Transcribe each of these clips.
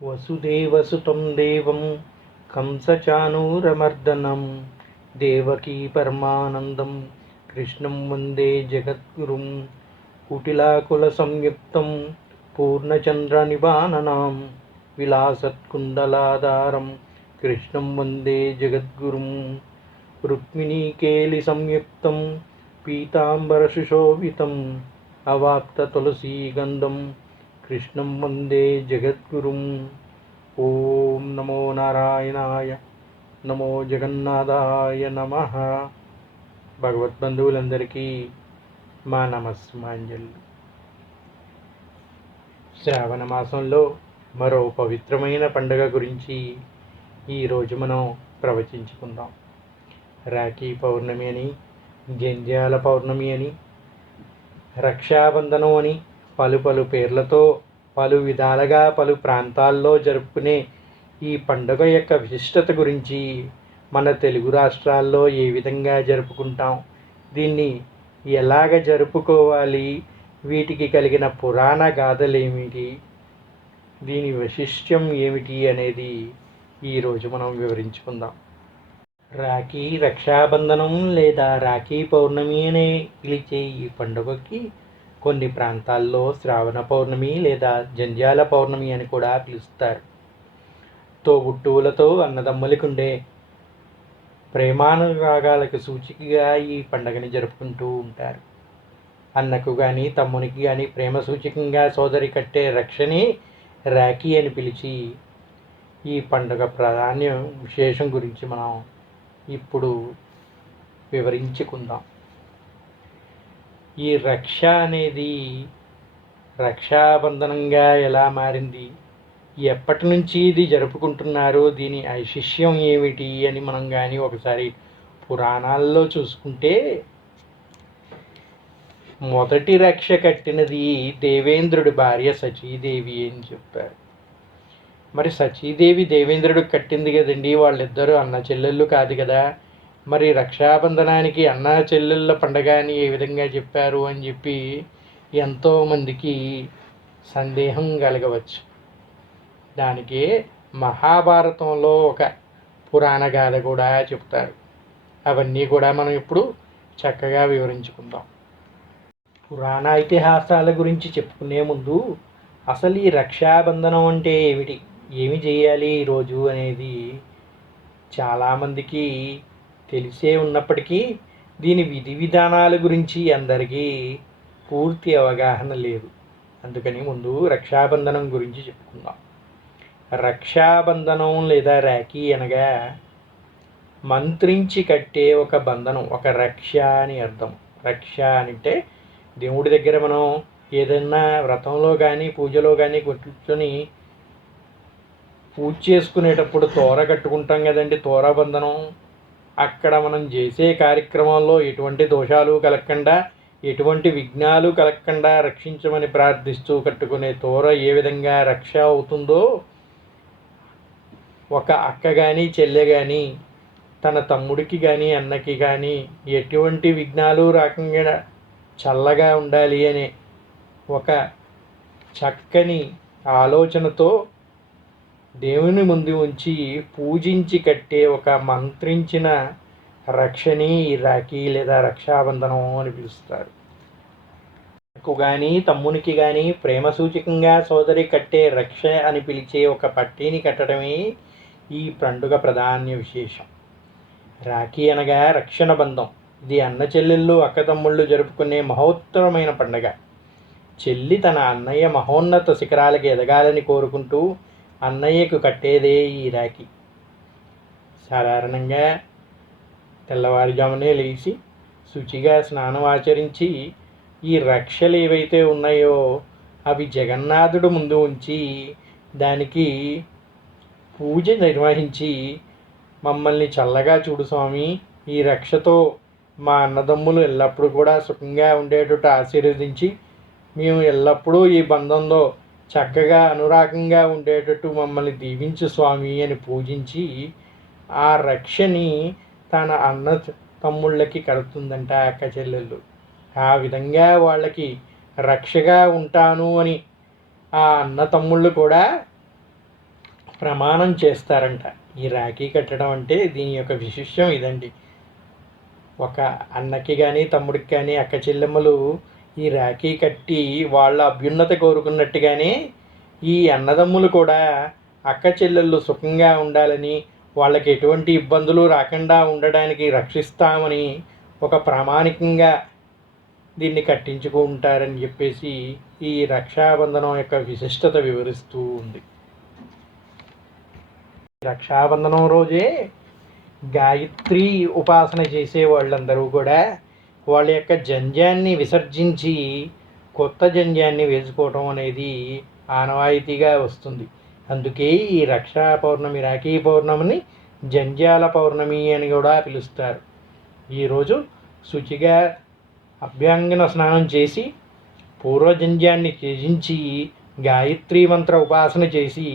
వసుదేవసుతం దేవం కంసచానూరమర్దనం దేవకీ పరమానందం కృష్ణం వందే జగద్గురుం కుటిలాకుల సంయుక్తం పూర్ణచంద్ర పూర్ణచంద్రనిబాననాం విలాసత్కుండలాధారం కృష్ణం వందే జగద్గురుం రుక్మిణీకేలి సంయుక్తం పీతాంబరసుశోభితం అవాప్త తులసీగంధం కృష్ణం వందే జగద్గురుం. ఓం నమో నారాయణాయ నమో జగన్నాథాయ నమ. భగవద్బంధువులందరికీ మా నమస్మాంజలు శ్రావణ మాసంలో మరో పవిత్రమైన పండుగ గురించి ఈరోజు మనం ప్రవచించుకుందాం. రాఖీ పౌర్ణమి అని జంధ్యాల పౌర్ణమి అని రక్షాబంధనం అని పలు పలు పేర్లతో పలు విధాలుగా పలు ప్రాంతాల్లో జరుపుకునే ఈ పండుగ యొక్క విశిష్టత గురించి మన తెలుగు రాష్ట్రాల్లో ఏ విధంగా జరుపుకుంటాం? దీన్ని ఎలాగ జరుపుకోవాలి? వీటికి కలిగిన పురాణ గాథలేమిటి? దీని వైశిష్ట్యం ఏమిటి అనేది ఈరోజు మనం వివరించుకుందాం. రాఖీ రక్షాబంధనం లేదా రాఖీ పౌర్ణమి అనే పిలిచే ఈ పండుగకి కొన్ని ప్రాంతాల్లో శ్రావణ పౌర్ణమి లేదా జంధ్యాల పౌర్ణమి అని కూడా పిలుస్తారు. తోబుట్టువులతో అన్నదమ్ములకు ఉండే ప్రేమానురాగాలకు సూచికగా ఈ పండగని జరుపుకుంటూ ఉంటారు. అన్నకు కానీ తమ్మునికి కానీ ప్రేమ సూచకంగా సోదరి కట్టే రక్షని రాఖీ అని పిలిచి ఈ పండుగ ప్రాధాన్యం విశేషం గురించి మనం ఇప్పుడు వివరించుకుందాం. ఈ రక్ష అనేది రక్షాబంధనంగా ఎలా మారింది? ఎప్పటి నుంచి ఇది జరుపుకుంటున్నారు దీని ఐశిష్యం ఏమిటి అని మనం కానీ ఒకసారి పురాణాల్లో చూసుకుంటే మొదటి రక్ష కట్టినది దేవేంద్రుడి భార్య సచీదేవి అని చెప్పారు. మరి సచీదేవి దేవేంద్రుడు కట్టింది కదండి వాళ్ళిద్దరూ అన్న చెల్లెళ్ళు కాదు కదా. మరి రక్షాబంధనానికి అన్నా చెల్లెళ్ళ పండగ అని ఏ విధంగా చెప్పారు అని చెప్పి ఎంతోమందికి సందేహం కలగవచ్చు. దానికి మహాభారతంలో ఒక పురాణ గాథ కూడా చెప్తారు. అవన్నీ కూడా మనం ఇప్పుడు చక్కగా వివరించుకుందాం. పురాణ ఇతిహాసాల గురించి చెప్పుకునే ముందు అసలు ఈ రక్షాబంధనం అంటే ఏమిటి? ఏమి చేయాలి ఈరోజు అనేది చాలామందికి తెలిసే ఉన్నప్పటికీ దీని విధి విధానాల గురించి అందరికీ పూర్తి అవగాహన లేదు. అందుకని ముందు రక్షాబంధనం గురించి చెప్పుకుందాం. రక్షాబంధనం లేదా రాఖీ అనగా మంత్రించి కట్టే ఒక బంధనం ఒక రక్ష అని అర్థం. రక్ష అంటే దేవుడి దగ్గర మనం ఏదైనా వ్రతంలో కానీ పూజలో కానీ కూర్చొని పూజ చేసుకునేటప్పుడు తోర కట్టుకుంటాం కదండి తోర బంధనం. అక్కడ మనం చేసే కార్యక్రమంలో ఎటువంటి దోషాలు కలగకుండా ఎటువంటి విఘ్నాలు కలగకుండా రక్షించమని ప్రార్థిస్తూ కట్టుకునే తోర ఏ విధంగా రక్ష అవుతుందో ఒక అక్క కానీ చెల్లె కానీ తన తమ్ముడికి కానీ అన్నకి కానీ ఎటువంటి విఘ్నాలు రాకుండా చల్లగా ఉండాలి అనే ఒక చక్కని ఆలోచనతో దేవుని ముందు ఉంచి పూజించి కట్టే ఒక మంత్రించిన రక్షని రాఖీ లేదా రక్షాబంధనం అని పిలుస్తారు. కానీ తమ్మునికి కానీ ప్రేమ సూచకంగా సోదరి కట్టే రక్ష అని పిలిచే ఒక పట్టీని కట్టడమే ఈ పండుగ ప్రధాన విశేషం. రాఖీ అనగా రక్షణ బంధం. ఇది అన్న చెల్లెళ్ళు అక్కతమ్ముళ్ళు జరుపుకునే మహోత్తరమైన పండుగ. చెల్లి తన అన్నయ్య మహోన్నత శిఖరాలకి ఎదగాలని కోరుకుంటూ అన్నయ్యకు కట్టేదే ఈ రాఖీ. సాధారణంగా తెల్లవారుజామునే లేచి శుచిగా స్నానం ఆచరించి ఈ రక్షలు ఏవైతే ఉన్నాయో అవి జగన్నాథుడు ముందు ఉంచి దానికి పూజ నిర్వహించి మమ్మల్ని చల్లగా చూడు స్వామి ఈ రక్షతో మా అన్నదమ్ములు ఎల్లప్పుడూ కూడా సుఖంగా ఉండేటట్టు ఆశీర్వదించి మేము ఎల్లప్పుడూ ఈ బంధంలో చక్కగా అనురాగంగా ఉండేటట్టు మమ్మల్ని దీవించు స్వామి అని పూజించి ఆ రక్షని తన అన్న తమ్ముళ్ళకి కడుతుందంట అక్క చెల్లెళ్ళు. ఆ విధంగా వాళ్ళకి రక్షగా ఉంటాను అని ఆ అన్న తమ్ముళ్ళు కూడా ప్రమాణం చేస్తారంట. ఈ రాఖీ కట్టడం అంటే దీని యొక్క విశిష్టం ఇదండి. ఒక అన్నకి కానీ తమ్ముడికి కానీ అక్క చెల్లెమ్మలు ఈ రాఖీ కట్టి వాళ్ళ అభ్యున్నత కోరుకున్నట్టుగానే ఈ అన్నదమ్ములు కూడా అక్క చెల్లెళ్ళు సుఖంగా ఉండాలని వాళ్ళకి ఎటువంటి ఇబ్బందులు రాకుండా ఉండడానికి రక్షిస్తామని ఒక ప్రామాణికంగా దీన్ని కట్టించుకుంటారని చెప్పేసి ఈ రక్షాబంధనం యొక్క విశిష్టత వివరిస్తూ ఉంది. రక్షాబంధనం రోజే గాయత్రి ఉపాసన చేసే వాళ్ళందరూ కూడా వాళ్ళ యొక్క జంజాన్ని విసర్జించి కొత్త జంజాన్ని వేసుకోవటం అనేది ఆనవాయితీగా వస్తుంది. అందుకే ఈ రక్షా పౌర్ణమి రాఖీ పౌర్ణమిని జంజాల పౌర్ణమి అని కూడా పిలుస్తారు. ఈరోజు శుచిగా అభ్యంగన స్నానం చేసి పూర్వజంజాన్ని త్యజించి గాయత్రీ మంత్ర ఉపాసన చేసి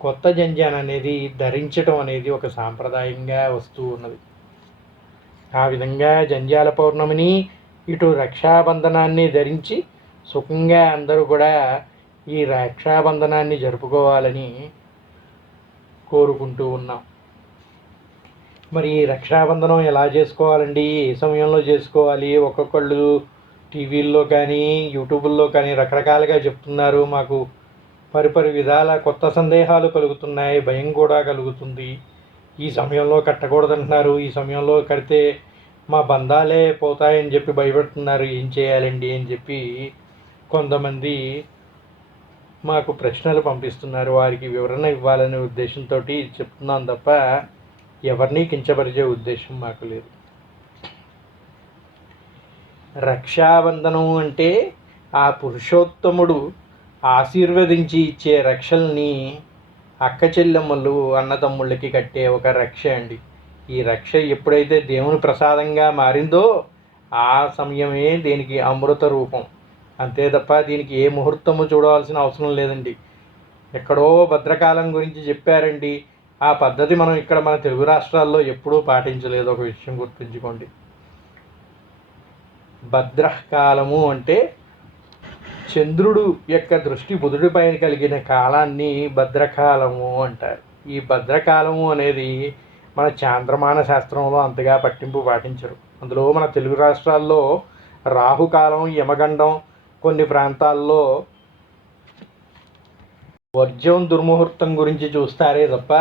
కొత్త జంజాన్ అనేది ధరించడం అనేది ఒక సాంప్రదాయంగా వస్తూ ఉన్నది. ఆ విధంగా జంధ్యాల పౌర్ణమిని ఇటు రక్షాబంధనాన్ని ధరించి సుఖంగా అందరూ కూడా ఈ రక్షాబంధనాన్ని జరుపుకోవాలని కోరుకుంటూ ఉన్నాం. మరి ఈ రక్షాబంధనం ఎలా చేసుకోవాలండి? ఏ సమయంలో చేసుకోవాలి? ఒక్కొక్కళ్ళు టీవీల్లో కానీ యూట్యూబ్లో కానీ రకరకాలుగా చెప్తున్నారు. మాకు పరిపరి విధాల కొత్త సందేహాలు కలుగుతున్నాయి. భయం కూడా కలుగుతుంది. ఈ సమయంలో కట్టకూడదంటున్నారు. ఈ సమయంలో కడితే మా బంధాలే పోతాయని చెప్పి భయపెడుతున్నారు. ఏం చేయాలండి అని చెప్పి కొంతమంది మాకు ప్రశ్నలు పంపిస్తున్నారు. వారికి వివరణ ఇవ్వాలనే ఉద్దేశంతో చెప్తున్నాను తప్ప ఎవరిని కించపరిచే ఉద్దేశం మాకు లేదు. రక్షాబంధనం అంటే ఆ పురుషోత్తముడు ఆశీర్వదించి ఇచ్చే రక్షల్ని అక్క చెల్లెమ్మలు అన్నదమ్ముళ్ళకి కట్టే ఒక రక్ష అండి. ఈ రక్ష ఎప్పుడైతే దేవుని ప్రసాదంగా మారిందో ఆ సమయమే దీనికి అమృత రూపం. అంతే తప్ప దీనికి ఏ ముహూర్తము చూడవలసిన అవసరం లేదండి. ఎక్కడో భద్రకాలం గురించి చెప్పారండి. ఆ పద్ధతి మనం ఇక్కడ మన తెలుగు రాష్ట్రాల్లో ఎప్పుడూ పాటించలేదు. ఒక విషయం గుర్తుంచుకోండి. భద్రకాలము అంటే చంద్రుడు యొక్క దృష్టి బుధుడిపైన కలిగిన కాలాన్ని భద్రకాలము అంటారు. ఈ భద్రకాలము అనేది మన చాంద్రమాన శాస్త్రంలో అంతగా పట్టింపు పాటించరు. అందులో మన తెలుగు రాష్ట్రాల్లో రాహుకాలం యమగండం కొన్ని ప్రాంతాల్లో వర్జం దుర్ముహూర్తం గురించి చూస్తారే తప్ప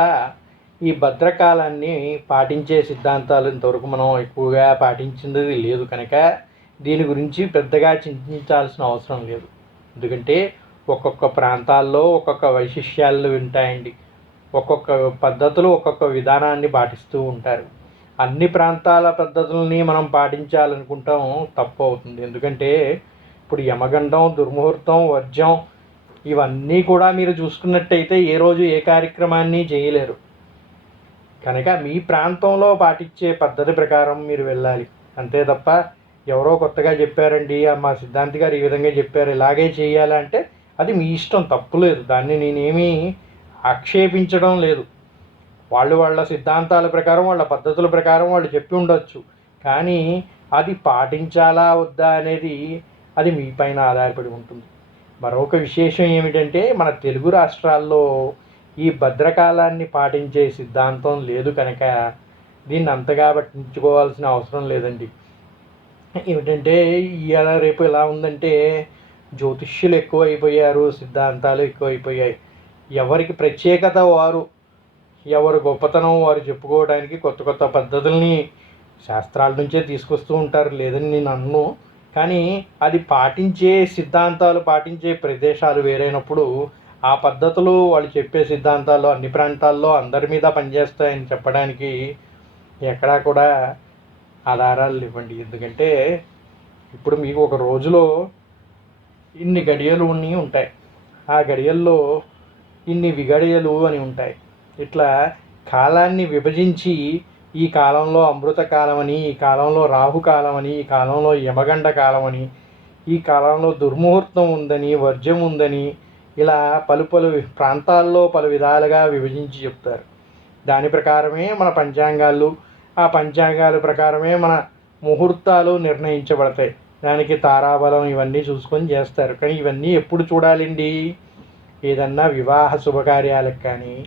ఈ భద్రకాలాన్ని పాటించే సిద్ధాంతాలు ఇంతవరకు మనం ఎక్కువగా పాటించింది లేదు కనుక దీని గురించి పెద్దగా చింతించాల్సిన అవసరం లేదు. ఎందుకంటే ఒక్కొక్క ప్రాంతాల్లో ఒక్కొక్క వైశిష్యాలు ఉంటాయండి. ఒక్కొక్క పద్ధతులు ఒక్కొక్క విధానాన్ని పాటిస్తూ ఉంటారు. అన్ని ప్రాంతాల పద్ధతులని మనం పాటించాలనుకుంటాం తప్పు అవుతుంది. ఎందుకంటే ఇప్పుడు యమగండం దుర్ముహూర్తం వర్జం ఇవన్నీ కూడా మీరు చూసుకున్నట్టయితే ఏ రోజు ఏ కార్యక్రమాన్ని చేయలేరు. కనుక మీ ప్రాంతంలో పాటించే పద్ధతి ప్రకారం మీరు వెళ్ళాలి. అంతే తప్ప ఎవరో కొత్తగా చెప్పారండి మా సిద్ధాంతి గారు ఈ విధంగా చెప్పారు ఇలాగే చేయాలంటే అది మీ ఇష్టం తప్పులేదు దాన్ని నేనేమీ ఆక్షేపించడం లేదు. వాళ్ళు వాళ్ళ సిద్ధాంతాల ప్రకారం వాళ్ళ పద్ధతుల ప్రకారం వాళ్ళు చెప్పి ఉండొచ్చు. కానీ అది పాటించాలా వద్దా అనేది అది మీ పైన ఆధారపడి ఉంటుంది. మరొక విశేషం ఏమిటంటే మన తెలుగు రాష్ట్రాల్లో ఈ భద్రకాలాన్ని పాటించే సిద్ధాంతం లేదు కనుక దీన్ని అంతగా పట్టించుకోవాల్సిన అవసరం లేదండి. ఏమిటంటే ఇవాళ రేపు ఎలా ఉందంటే జ్యోతిష్యులు ఎక్కువ అయిపోయారు సిద్ధాంతాలు ఎక్కువ అయిపోయాయి ఎవరికి ప్రత్యేకత వారు ఎవరు గొప్పతనం వారు చెప్పుకోవడానికి కొత్త కొత్త పద్ధతుల్ని శాస్త్రాల నుంచే తీసుకొస్తూ ఉంటారు లేదని నేను అన్ను. కానీ అది పాటించే సిద్ధాంతాలు పాటించే ప్రదేశాలు వేరైనప్పుడు ఆ పద్ధతులు వాళ్ళు చెప్పే సిద్ధాంతాలు అన్ని ప్రాంతాల్లో అందరి మీద పనిచేస్తాయని చెప్పడానికి ఎక్కడా కూడా ఆధారాలు ఇవ్వండి ఎందుకంటే ఇప్పుడు మీకు ఒక రోజులో ఇన్ని గడియలు ఉన్ని ఉంటాయి. ఆ గడియల్లో ఇన్ని విగడియలు అని ఉంటాయి. ఇట్లా కాలాన్ని విభజించి ఈ కాలంలో అమృత కాలం అని ఈ కాలంలో రాహుకాలం అని ఈ కాలంలో యమగండ కాలం అని ఈ కాలంలో దుర్ముహూర్తం ఉందని వర్జం ఉందని ఇలా పలు పలు ప్రాంతాల్లో పలు విధాలుగా విభజించి చెప్తారు. దాని ప్రకారమే మన పంచాంగాలు ఆ పంచాంగాల ప్రకారమే మన ముహూర్తాలు నిర్ణయించబడతాయి. దానికి తారాబలం ఇవన్నీ చూసుకొని చేస్తారు. కానీ ఇవన్నీ ఎప్పుడు చూడాలండి? ఏదన్నా వివాహ శుభకార్యాలకు కానీ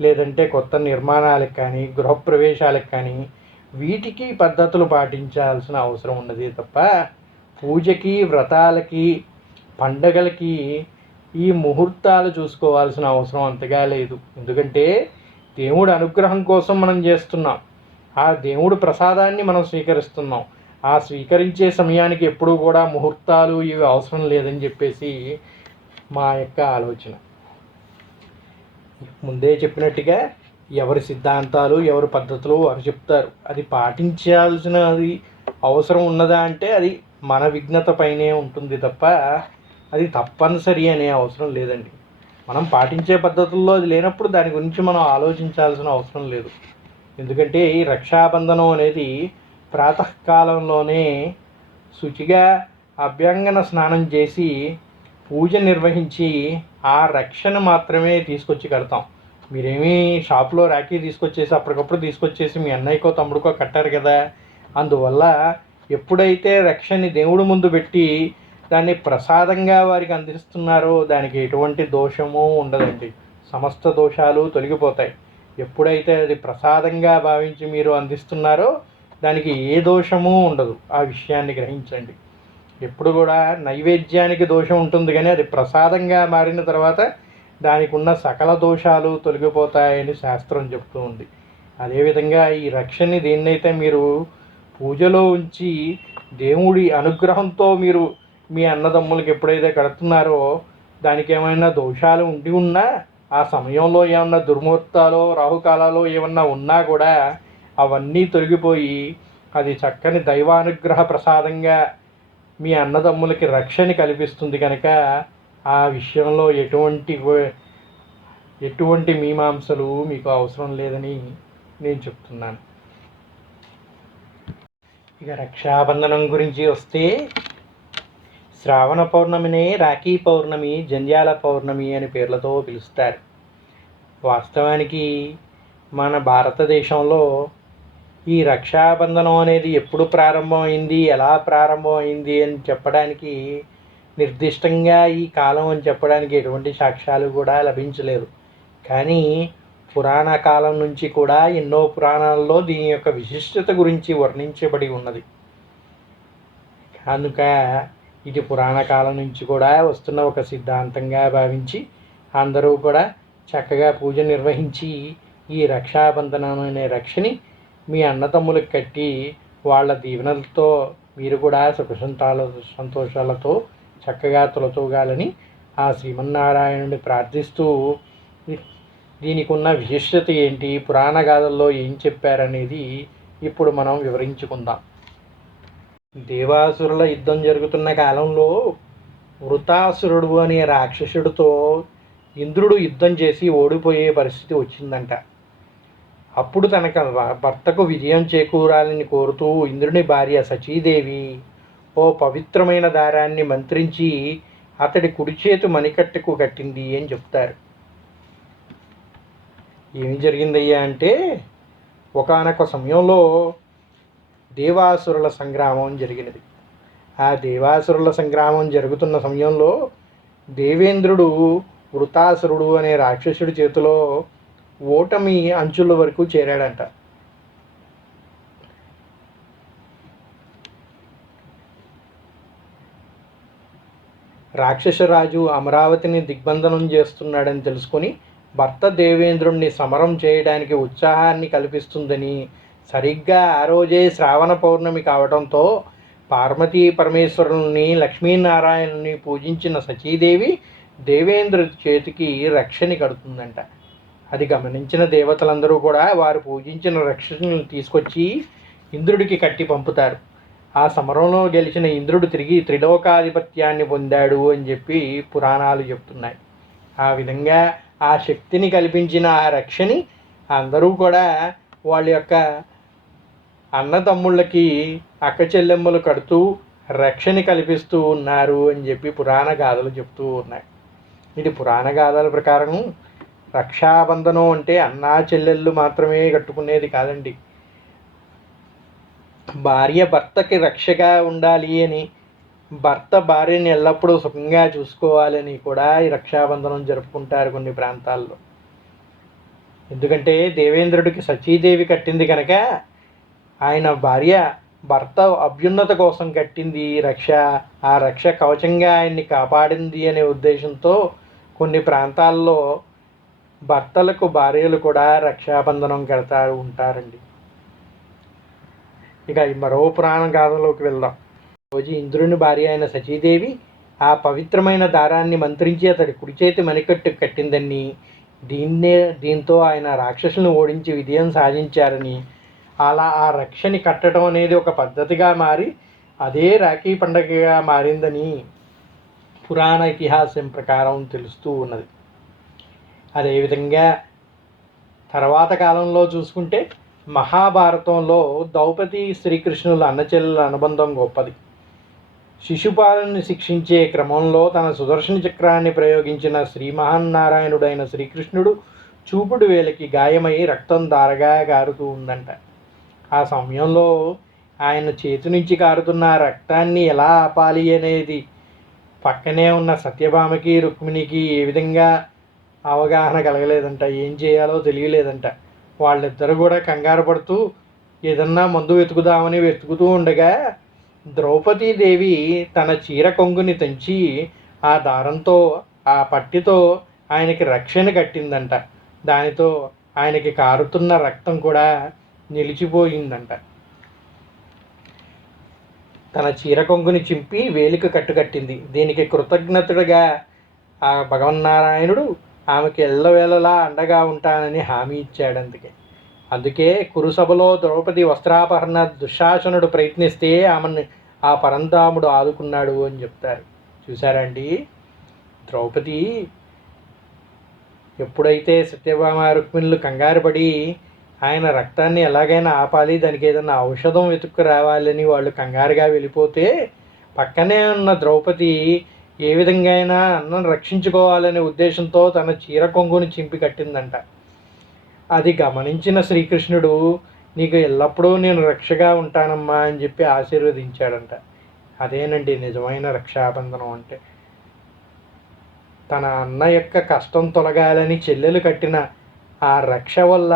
లేదంటే కొత్త నిర్మాణాలకు కానీ గృహప్రవేశాలకు కానీ వీటికి పద్ధతులు పాటించాల్సిన అవసరం ఉన్నది తప్ప పూజకి వ్రతాలకి పండగలకి ఈ ముహూర్తాలు చూసుకోవాల్సిన అవసరం అంతగా లేదు. ఎందుకంటే దేవుడు అనుగ్రహం కోసం మనం చేస్తున్నాం. ఆ దేవుడు ప్రసాదాన్ని మనం స్వీకరిస్తున్నాం. ఆ స్వీకరించే సమయానికి ఎప్పుడూ కూడా ముహూర్తాలు ఇవి అవసరం లేదని చెప్పేసి మా యొక్క ఆలోచన. ముందే చెప్పినట్టుగా ఎవరి సిద్ధాంతాలు ఎవరి పద్ధతులు వారు చెప్తారు. అది పాటించాల్సినది అవసరం ఉన్నదా అంటే అది మన విఘ్నత పైనే ఉంటుంది తప్ప అది తప్పనిసరి అనే అవసరం లేదండి. మనం పాటించే పద్ధతుల్లో అది లేనప్పుడు దాని గురించి మనం ఆలోచించాల్సిన అవసరం లేదు. ఎందుకంటే ఈ రక్షాబంధనం అనేది ప్రాతకాలంలోనే శుచిగా అభ్యంగన స్నానం చేసి పూజ నిర్వహించి ఆ రక్షణ మాత్రమే తీసుకొచ్చి కడతాం. మీరేమీ షాప్లో రాఖీ తీసుకొచ్చేసి అప్పటికప్పుడు తీసుకొచ్చేసి మీ అన్నయ్యకో తమ్ముడికో కట్టారు కదా. అందువల్ల ఎప్పుడైతే రక్షని దేవుడి ముందు పెట్టి దాన్ని ప్రసాదంగా వారికి అందిస్తున్నారో దానికి ఎటువంటి దోషము ఉండదండి. సమస్త దోషాలు తొలగిపోతాయి. ఎప్పుడైతే అది ప్రసాదంగా భావించి మీరు అందిస్తున్నారో దానికి ఏ దోషము ఉండదు. ఆ విషయాన్ని గ్రహించండి. ఎప్పుడు కూడా నైవేద్యానికి దోషం ఉంటుంది కానీ అది ప్రసాదంగా మారిన తర్వాత దానికి ఉన్న సకల దోషాలు తొలగిపోతాయని శాస్త్రం చెప్తూ ఉంది. అదేవిధంగా ఈ రక్షణని దేన్నైతే మీరు పూజలో ఉంచి దేవుడి అనుగ్రహంతో మీరు మీ అన్నదమ్ములకి ఎప్పుడైతే కడుతున్నారో దానికి ఏమైనా దోషాలు ఉండి ఉన్నా ఆ సమయంలో ఏమన్నా దుర్ముహూర్తాలు రాహుకాలాలు ఏమన్నా ఉన్నా కూడా అవన్నీ తొలగిపోయి అది చక్కని దైవానుగ్రహ ప్రసాదంగా మీ అన్నదమ్ములకి రక్షణ కల్పిస్తుంది కనుక ఆ విషయంలో ఎటువంటి ఎటువంటి మీమాంసలు మీకు అవసరం లేదని నేను చెప్తున్నాను. ఇక రక్షాబంధనం గురించి వస్తే శ్రావణ పౌర్ణమినే రాఖీ పౌర్ణమి జంధ్యాల పౌర్ణమి అని పేర్లతో పిలుస్తారు. వాస్తవానికి మన భారతదేశంలో ఈ రక్షాబంధనం అనేది ఎప్పుడు ప్రారంభమైంది ఎలా ప్రారంభమైంది అని చెప్పడానికి నిర్దిష్టంగా ఈ కాలం అని చెప్పడానికి ఎటువంటి సాక్ష్యాలు కూడా లభించలేదు. కానీ పురాణ కాలం నుంచి కూడా ఎన్నో పురాణాల్లో దీని యొక్క విశిష్టత గురించి వర్ణించబడి ఉన్నది. కనుక ఇది పురాణ కాలం నుంచి కూడా వస్తున్న ఒక సిద్ధాంతంగా భావించి అందరూ కూడా చక్కగా పూజ నిర్వహించి ఈ రక్షాబంధనం అనే రక్షని మీ అన్నతమ్ములకు కట్టి వాళ్ళ దీవెనలతో మీరు కూడా సుఖ సంతోషాలతో చక్కగా తొలతూగాలని ఆ శ్రీమన్నారాయణుని ప్రార్థిస్తూ దీనికి ఉన్న విశిష్టత ఏంటి? పురాణ గాథల్లో ఏం చెప్పారనేది ఇప్పుడు మనం వివరించుకుందాం. దేవాసురుల యుద్ధం జరుగుతున్న కాలంలో వృతాసురుడు అనే రాక్షసుడితో ఇంద్రుడు యుద్ధం చేసి ఓడిపోయే పరిస్థితి వచ్చిందంట. అప్పుడు తన భర్తకు విజయం చేకూరాలని కోరుతూ ఇంద్రుని భార్య సచీదేవి ఓ పవిత్రమైన దారాన్ని మంత్రించి అతడి కుడి చేతు మణికట్టుకు కట్టింది అని చెప్తారు. ఏమి జరిగిందయ్యా అంటే ఒకనొక సమయంలో దేవాసురుల సంగ్రామం జరిగినది. ఆ దేవాసురుల సంగ్రామం జరుగుతున్న సమయంలో దేవేంద్రుడు వృతాసురుడు అనే రాక్షసుడి చేతిలో ఓటమి అంచుల వరకు చేరాడంట. రాక్షసరాజు అమరావతిని దిగ్బంధనం చేస్తున్నాడని తెలుసుకొని భర్త దేవేంద్రుణ్ణి సమరం చేయడానికి ఉత్సాహాన్ని కల్పిస్తుందని సరిగ్గా ఆ రోజే శ్రావణ పౌర్ణమి కావడంతో పార్వతీ పరమేశ్వరుని లక్ష్మీనారాయణుని పూజించిన సచీదేవి దేవేంద్ర చేతికి రక్షని కడుతుందంట. అది గమనించిన దేవతలందరూ కూడా వారు పూజించిన రక్షణను తీసుకొచ్చి ఇంద్రుడికి కట్టి పంపుతారు. ఆ సమరంలో గెలిచిన ఇంద్రుడు తిరిగి త్రిలోకాధిపత్యాన్ని పొందాడు అని చెప్పి పురాణాలు చెప్తున్నాయి. ఆ విధంగా ఆ శక్తిని కల్పించిన ఆ రక్షని అందరూ కూడా వాళ్ళ యొక్క అన్నతమ్ముళ్ళకి అక్క చెల్లెమ్మలు కడుతూ రక్షణ కల్పిస్తూ ఉన్నారు అని చెప్పి పురాణ గాథలు చెప్తూ ఉన్నాయి. ఇది పురాణ గాథల ప్రకారం రక్షాబంధనం అంటే అన్నా చెల్లెళ్ళు మాత్రమే కట్టుకునేది కాదండి. భార్య భర్తకి రక్షగా ఉండాలి అని భర్త భార్యని ఎల్లప్పుడూ సుఖంగా చూసుకోవాలని కూడా ఈ రక్షాబంధనం జరుపుకుంటారు కొన్ని ప్రాంతాల్లో. ఎందుకంటే దేవేంద్రుడికి సచీదేవి కట్టింది కనుక ఆయన భార్య భర్త అభ్యున్నత కోసం కట్టింది ఈ రక్ష. ఆ రక్ష కవచంగా ఆయన్ని కాపాడింది అనే ఉద్దేశంతో కొన్ని ప్రాంతాల్లో భర్తలకు భార్యలు కూడా రక్షాబంధనం కడతారు ఉంటారండి. ఇక మరో పురాణ గాథలోకి వెళ్దాం. రోజు ఇంద్రుని భార్య అయిన సచీదేవి ఆ పవిత్రమైన దారాన్ని మంత్రించి అతడి కుడి చేతి మణికట్టు కట్టిందని దీన్నే దీంతో ఆయన రాక్షసులను ఓడించి విజయం సాధించారని అలా ఆ రక్షని కట్టడం అనేది ఒక పద్ధతిగా మారి అదే రాఖీ పండగగా మారిందని పురాణ ఇతిహాసం ప్రకారం తెలుస్తూ ఉన్నది. అదేవిధంగా తర్వాత కాలంలో చూసుకుంటే మహాభారతంలో ద్రౌపది శ్రీకృష్ణుల అన్నచెల్లెల అనుబంధం గొప్పది. శిశుపాలను శిక్షించే క్రమంలో తన సుదర్శన చక్రాన్ని ప్రయోగించిన శ్రీ మహానారాయణుడైన శ్రీకృష్ణుడు చూపుడు వేలకి గాయమై రక్తం దారగా గారుతూ ఉందంట. ఆ సమయంలో ఆయన చేతి నుంచి కారుతున్న ఆ రక్తాన్ని ఎలా ఆపాలి అనేది పక్కనే ఉన్న సత్యభామకి రుక్మిణికి ఏ విధంగా అవగాహన కలగలేదంట ఏం చేయాలో తెలియలేదంట. వాళ్ళిద్దరు కూడా కంగారు పడుతూ ఏదన్నా మందు వెతుకుదామని వెతుకుతూ ఉండగా ద్రౌపదీదేవి తన చీర కొంగుని తెంచి ఆ దారంతో ఆ పట్టితో ఆయనకి రక్షణ కట్టిందంట. దానితో ఆయనకి కారుతున్న రక్తం కూడా నిలిచిపోయిందంట. తన చీర కొంగుని చింపి వేలిక కట్టుకట్టింది. దీనికి కృతజ్ఞతుడిగా ఆ భగవన్నారాయణుడు ఆమెకి ఎల్లవేళలా అండగా ఉంటానని హామీ ఇచ్చాడు అందుకే అందుకే కురుసభలో ద్రౌపది వస్త్రాపహరణ దుశ్శాసనుడు ప్రయత్నిస్తే ఆమెను ఆ పరంధాముడు ఆదుకున్నాడు అని చెప్తారు. చూసారండి ద్రౌపది ఎప్పుడైతే సత్యభామ రుక్మిణులు కంగారుపడి ఆయన రక్తాన్ని ఎలాగైనా ఆపాలి దానికి ఏదైనా ఔషధం వెతుక్కు రావాలని వాళ్ళు కంగారుగా వెళ్ళిపోతే పక్కనే ఉన్న ద్రౌపది ఏ విధంగా అయినా అన్నం రక్షించుకోవాలనే ఉద్దేశంతో తన చీర కొంగుని చింపి కట్టిందంట. అది గమనించిన శ్రీకృష్ణుడు నీకు ఎల్లప్పుడూ నేను రక్షగా ఉంటానమ్మా అని చెప్పి ఆశీర్వదించాడంట. అదేనండి నిజమైన రక్షాబంధనం అంటే. తన అన్న యొక్క కష్టం తొలగాలని చెల్లెలు కట్టిన ఆ రక్ష వల్ల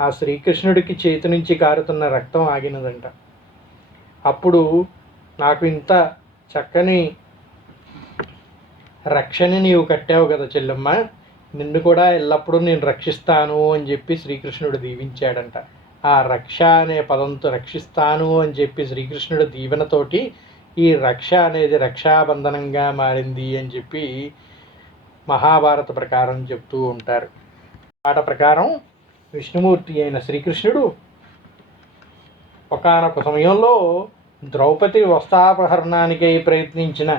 ఆ శ్రీకృష్ణుడికి చేతి నుంచి కారుతున్న రక్తం ఆగినదంట. అప్పుడు నాకు ఇంత చక్కని రక్షని నీవు కట్టావు కదా చెల్లెమ్మ నిన్ను కూడా ఎల్లప్పుడూ నేను రక్షిస్తాను అని చెప్పి శ్రీకృష్ణుడు దీవించాడంట. ఆ రక్ష అనే పదంతో రక్షిస్తాను అని చెప్పి శ్రీకృష్ణుడు దీవెనతోటి ఈ రక్ష అనేది రక్షాబంధనంగా మారింది అని చెప్పి మహాభారత ప్రకారం చెప్తూ ఉంటారు. పాట ప్రకారం విష్ణుమూర్తి అయిన శ్రీకృష్ణుడు ఒకనొక సమయంలో ద్రౌపది వస్త్రాపహరణానికై ప్రయత్నించిన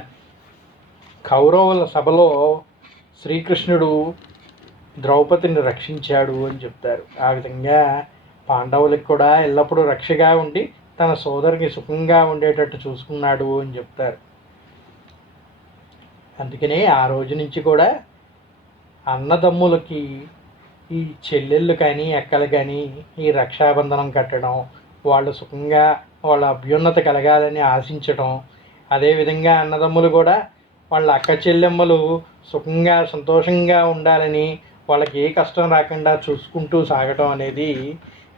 కౌరవుల సభలో శ్రీకృష్ణుడు ద్రౌపదిని రక్షించాడు అని చెప్తారు. ఆ విధంగా పాండవులకు కూడా ఎల్లప్పుడూ రక్షగా ఉండి తన సోదరికి సుఖంగా ఉండేటట్టు చూసుకున్నాడు అని చెప్తారు. అందుకనే ఆ రోజు నుంచి కూడా అన్నదమ్ములకి ఈ చెల్లెళ్ళు కానీ అక్కలు కానీ ఈ రక్షాబంధనం కట్టడం వాళ్ళు సుఖంగా వాళ్ళ అభ్యున్నత కలగాలని ఆశించడం అదేవిధంగా అన్నదమ్ములు కూడా వాళ్ళ అక్క చెల్లెమ్మలు సుఖంగా సంతోషంగా ఉండాలని వాళ్ళకి ఏ కష్టం రాకుండా చూసుకుంటూ సాగటం అనేది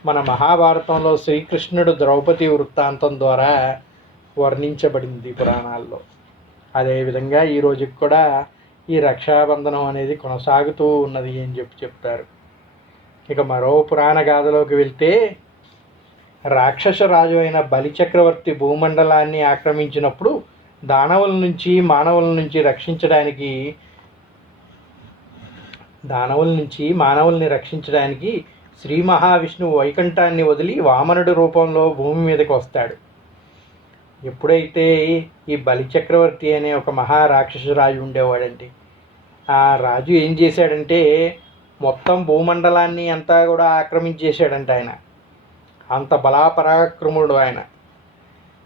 మన మహాభారతంలో శ్రీకృష్ణుడు ద్రౌపది వృత్తాంతం ద్వారా వర్ణించబడింది పురాణాల్లో. అదేవిధంగా ఈ రోజుకి కూడా ఈ రక్షాబంధనం అనేది కొనసాగుతూ ఉన్నది అని చెప్పి చెప్తారు. ఇక మరో పురాణ గాథలోకి వెళ్తే రాక్షస రాజు అయిన బలిచక్రవర్తి భూమండలాన్ని ఆక్రమించినప్పుడు దానవుల నుంచి మానవుల నుంచి రక్షించడానికి దానవుల నుంచి మానవుల్ని రక్షించడానికి శ్రీ మహావిష్ణువు వైకుంఠాన్ని వదిలి వామనుడి రూపంలో భూమి మీదకి వస్తాడు. ఎప్పుడైతే ఈ బలిచక్రవర్తి అనే ఒక మహా రాక్షసు రాజు ఉండేవాడండి ఆ రాజు ఏం చేశాడంటే మొత్తం భూమండలాన్ని అంతా కూడా ఆక్రమించేశాడంట ఆయన. అంత బలాపరాక్రముడు ఆయన.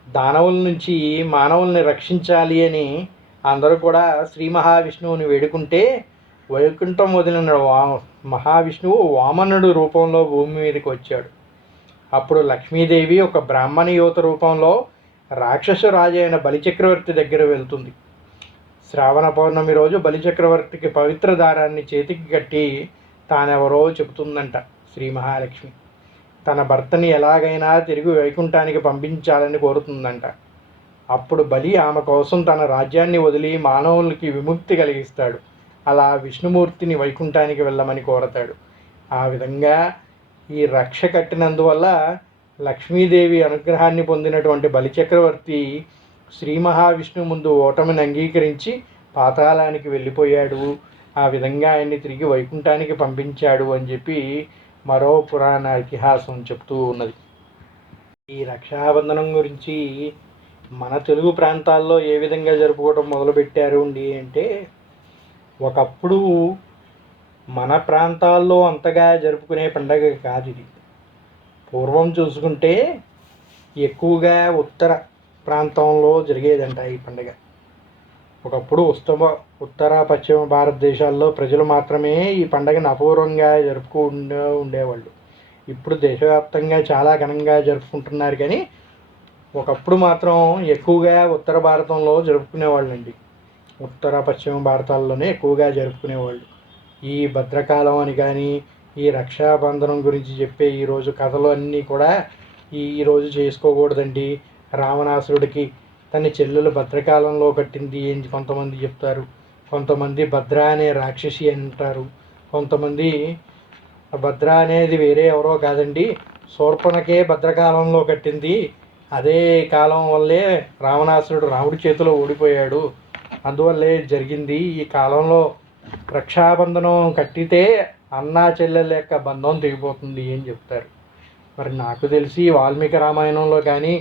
దానవుల నుంచి మానవుల్ని రక్షించాలి అని అందరూ కూడా శ్రీ మహావిష్ణువుని వేడుకుంటే వైకుంఠం వదిలిన వా మహావిష్ణువు వామనుడు రూపంలో భూమి మీదకి వచ్చాడు. అప్పుడు లక్ష్మీదేవి ఒక బ్రాహ్మణ యువత రూపంలో రాక్షస రాజు అయిన బలిచక్రవర్తి దగ్గర వెళ్తుంది. శ్రావణ పౌర్ణమి రోజు బలిచక్రవర్తికి పవిత్ర దారాన్ని చేతికి కట్టి తానెవరో చెబుతుందంట శ్రీ మహాలక్ష్మి. తన భర్తని ఎలాగైనా తిరిగి వైకుంఠానికి పంపించాలని కోరుతుందంట. అప్పుడు బలి ఆమె కోసం తన రాజ్యాన్ని వదిలి మానవులకి విముక్తి కలిగిస్తాడు. అలా విష్ణుమూర్తిని వైకుంఠానికి వెళ్ళమని కోరతాడు. ఆ విధంగా ఈ రక్ష కట్టినందువల్ల లక్ష్మీదేవి అనుగ్రహాన్ని పొందినటువంటి బలిచక్రవర్తి శ్రీ మహావిష్ణువు ముందు ఓటమిని అంగీకరించి పాతాళానికి వెళ్ళిపోయాడు. ఆ విధంగా ఆయన్ని తిరిగి వైకుంఠానికి పంపించాడు అని చెప్పి మరో పురాణ ఇతిహాసం చెప్తూ ఉన్నది. ఈ రక్షాబంధనం గురించి మన తెలుగు ప్రాంతాల్లో ఏ విధంగా జరుపుకోవడం మొదలుపెట్టారు అండి అంటే ఒకప్పుడు మన ప్రాంతాల్లో అంతగా జరుపుకునే పండగ కాదు ఇది. పూర్వం చూసుకుంటే ఎక్కువగా ఉత్తర ప్రాంతంలో జరిగేదంట ఈ పండుగ. ఒకప్పుడు ఉత్తమ ఉత్తర పశ్చిమ భారతదేశాల్లో ప్రజలు మాత్రమే ఈ పండగను అపూర్వంగా జరుపుకుంటూ ఉండేవాళ్ళు. ఇప్పుడు దేశవ్యాప్తంగా చాలా ఘనంగా జరుపుకుంటున్నారు కానీ ఒకప్పుడు మాత్రం ఎక్కువగా ఉత్తర భారతంలో జరుపుకునేవాళ్ళండి. ఉత్తర పశ్చిమ భారతాల్లోనే ఎక్కువగా జరుపుకునేవాళ్ళు. ఈ భద్రకాలం అని కానీ ఈ రక్షాబంధనం గురించి చెప్పే ఈరోజు కథలు అన్నీ కూడా ఈ రోజు చేసుకోకూడదండి. రావణాసురుడికి తన చెల్లెలు భద్రకాలంలో కట్టింది అని కొంతమంది చెప్తారు. కొంతమంది భద్ర అనే రాక్షసి అంటారు. కొంతమంది భద్ర అనేది వేరే ఎవరో కాదండి. శూర్పణకే భద్రకాలంలో కట్టింది. అదే కాలం వల్లే రావణాసురుడు రాముడి చేతిలో ఓడిపోయాడు. అందువల్లే జరిగింది ఈ కాలంలో రక్షాబంధనం కట్టితే అన్నా చెల్లెల యొక్క బంధం తెగిపోతుంది అని చెప్తారు. మరి నాకు తెలిసి వాల్మీకి రామాయణంలో కానీ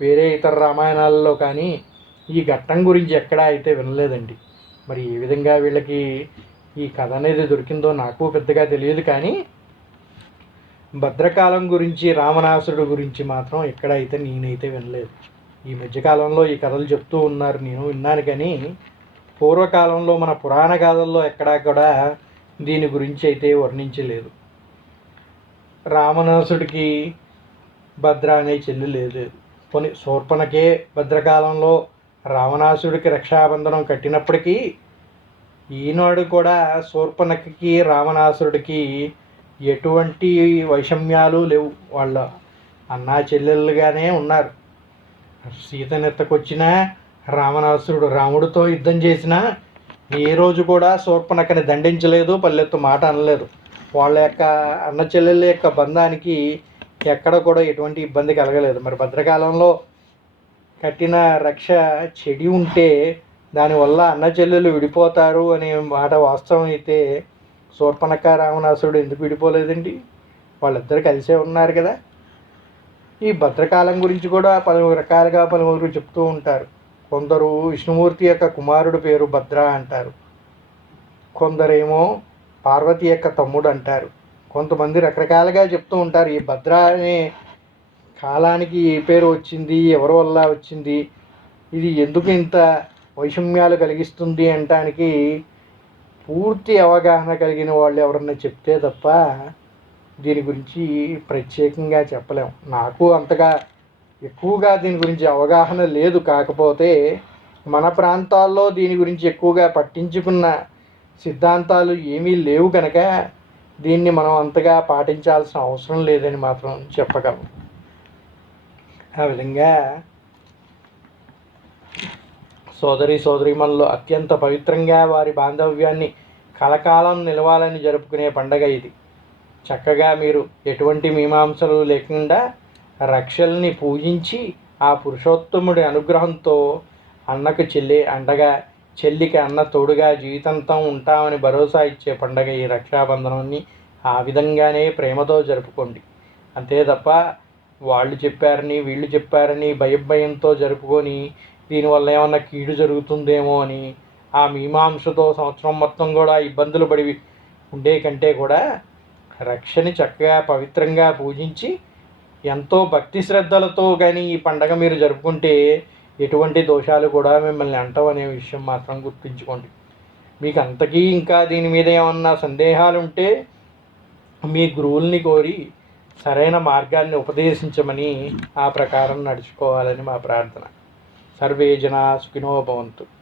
వేరే ఇతర రామాయణాలలో కానీ ఈ ఘట్టం గురించి ఎక్కడా అయితే వినలేదండి. మరి ఏ విధంగా వీళ్ళకి ఈ కథ అనేది దొరికిందో నాకు పెద్దగా తెలియదు కానీ భద్రకాలం గురించి రామనాసురుడు గురించి మాత్రం ఎక్కడైతే నేనైతే వినలేదు. ఈ మధ్యకాలంలో ఈ కథలు చెప్తూ ఉన్నారు. నేను విన్నాను కానీ పూర్వకాలంలో మన పురాణ గాథల్లో ఎక్కడా కూడా దీని గురించి అయితే వర్ణించలేదు. రామనాసుడికి భద్ర అనే చెల్లి లేదు. కొన్ని శూర్పణకే భద్రకాలంలో రావణాసుడికి రక్షాబంధనం కట్టినప్పటికీ ఈనాడు కూడా శూర్పణకి రావణాసురుడికి ఎటువంటి వైషమ్యాలు లేవు. వాళ్ళ అన్నా చెల్లెళ్ళుగానే ఉన్నారు. సీతనెత్తకొచ్చినా రావణాసురుడు రాముడితో యుద్ధం చేసినా ఏ రోజు కూడా శూర్పణకని దండించలేదు పల్లెత్తు మాట అనలేదు. వాళ్ళ యొక్క అన్న చెల్లెళ్ళ యొక్క బంధానికి ఎక్కడ కూడా ఎటువంటి ఇబ్బంది కలగలేదు. మరి భద్రకాలంలో కట్టిన రక్ష చెడి ఉంటే దానివల్ల అన్న చెల్లెలు విడిపోతారు అనే మాట వాస్తవం అయితే శూర్పణక రావణాసుడు ఎందుకు విడిపోలేదండి? వాళ్ళిద్దరు కలిసే ఉన్నారు కదా. ఈ భద్రకాలం గురించి కూడా పలు రకాలుగా పలువురు చెప్తూ ఉంటారు. కొందరు విష్ణుమూర్తి యొక్క కుమారుడు పేరు భద్ర అంటారు. కొందరేమో పార్వతి యొక్క తమ్ముడు అంటారు. కొంతమంది రకరకాలుగా చెప్తూ ఉంటారు. ఈ భద్ర అనే కాలానికి ఏ పేరు వచ్చింది? ఎవరి వల్ల వచ్చింది? ఇది ఎందుకు ఇంత వైషమ్యాలు కలిగిస్తుంది అనటానికి పూర్తి అవగాహన కలిగిన వాళ్ళు ఎవరన్నా చెప్తే తప్ప దీని గురించి ప్రత్యేకంగా చెప్పలేం. నాకు అంతగా ఎక్కువగా దీని గురించి అవగాహన లేదు. కాకపోతే మన ప్రాంతాల్లో దీని గురించి ఎక్కువగా పట్టించుకున్న సిద్ధాంతాలు ఏమీ లేవు కనుక దీన్ని మనం అంతగా పాటించాల్సిన అవసరం లేదని మాత్రం చెప్పగలం. ఆ విధంగా సోదరి సోదరిమణులు అత్యంత పవిత్రంగా వారి బాంధవ్యాన్ని కలకాలం నిలవాలని జరుపుకునే పండగ ఇది. చక్కగా మీరు ఎటువంటి మీమాంసలు లేకుండా రక్షల్ని పూజించి ఆ పురుషోత్తముడి అనుగ్రహంతో అన్నకు చెల్లి అండగా చెల్లికి అన్న తోడుగా జీవితాంతం ఉంటామని భరోసా ఇచ్చే పండగ ఈ రక్షాబంధనాన్ని ఆ విధంగానే ప్రేమతో జరుపుకోండి. అంతే తప్ప వాళ్ళు చెప్పారని వీళ్ళు చెప్పారని భయం భయంతో జరుపుకొని దీనివల్ల ఏమన్నా కీడు జరుగుతుందేమో అని ఆ మీమాంసతో సంవత్సరం మొత్తం కూడా ఇబ్బందులు పడి ఉండే కంటే కూడా రక్షని చక్కగా పవిత్రంగా పూజించి ఎంతో భక్తి శ్రద్ధలతో కానీ ఈ పండగ మీరు జరుపుకుంటే ఎటువంటి దోషాలు కూడా మిమ్మల్ని అంటవు అనే విషయం మాత్రం గుర్తుంచుకోండి. మీకు అంతకీ ఇంకా దీని మీద ఏమన్నా సందేహాలు ఉంటే మీ గురువుల్ని కోరి సరైన మార్గాన్ని ఉపదేశించమని ఆ ప్రకారం నడుచుకోవాలని మా ప్రార్థన. సర్వే జనా సుఖినో భవంతు.